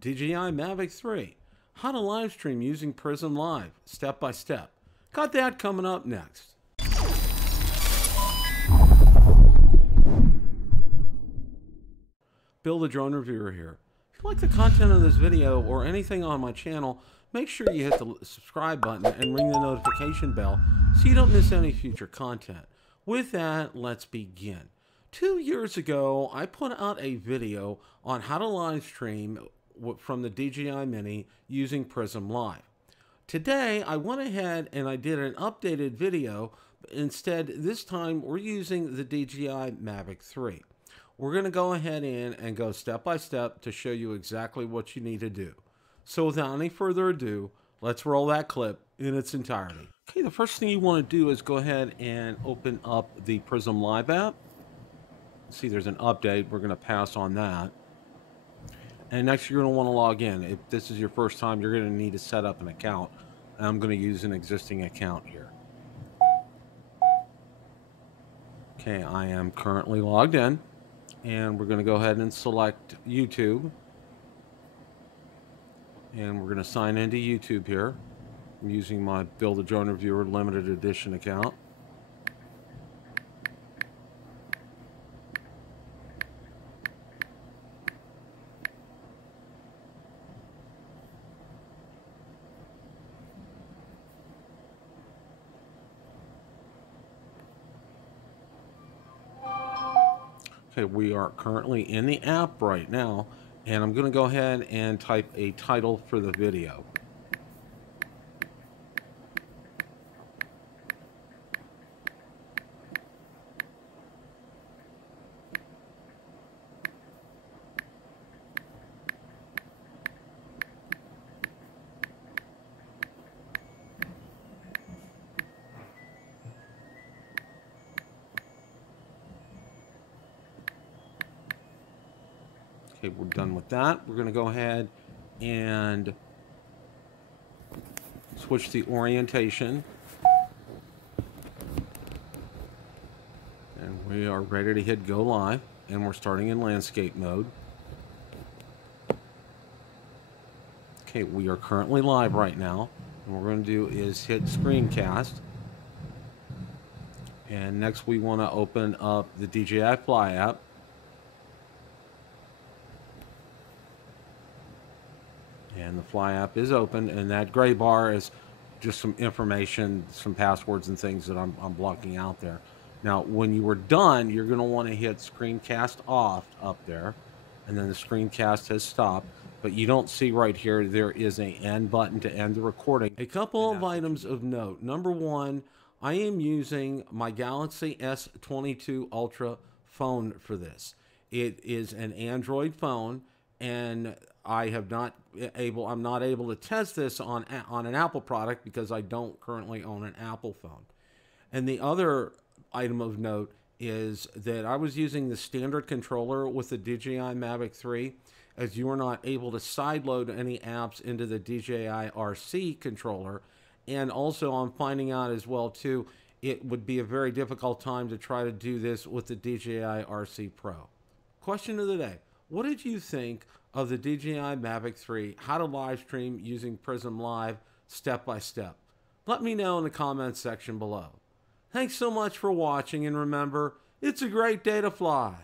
DJI Mavic 3, how to live stream using Prism Live, step by step. Got that coming up next. Bill the Drone Reviewer here. If you like the content of this video or anything on my channel, make sure you hit the subscribe button and ring the notification bell so you don't miss any future content. With that, let's begin. 2 years ago, I put out a video on how to live stream from the DJI Mini using Prism Live. Today, I went ahead and I did an updated video. Instead, this time we're using the DJI Mavic 3. We're going to go ahead and go step by step to show you exactly what you need to do. So without any further ado, let's roll that clip in its entirety. Okay, the first thing you want to do is go ahead and open up the Prism Live app. See, there's an update. We're going to pass on that. And next, you're going to want to log in. If this is your first time, you're going to need to set up an account. And I'm going to use an existing account here. Okay, I am currently logged in. And we're going to go ahead and select YouTube. And we're going to sign into YouTube here. I'm using my Bill the Drone Reviewer limited edition account. Okay, we are currently in the app right now, and I'm going to go ahead and type a title for the video. Okay, we're done with that. We're going to go ahead and switch the orientation. And we are ready to hit go live. And we're starting in landscape mode. Okay, we are currently live right now. And what we're going to do is hit screencast. And next we want to open up the DJI Fly app. And the Fly app is open, and that gray bar is just some information, some passwords and things that I'm blocking out there. Now, when you are done, you're going to want to hit screencast off up there, and then the screencast has stopped. But you don't see right here, there is an end button to end the recording. A couple of items of note. Number one, I am using my Galaxy S22 Ultra phone for this. It is an Android phone, and I'm not able to test this on an Apple product because I don't currently own an Apple phone. And the other item of note is that I was using the standard controller with the DJI Mavic 3, as you are not able to sideload any apps into the DJI RC controller. And also I'm finding out as well too, it would be a very difficult time to try to do this with the DJI RC Pro. Question of the day. What did you think of the DJI Mavic 3, how to live stream using Prism Live step by step? Let me know in the comments section below. Thanks so much for watching, and remember, it's a great day to fly.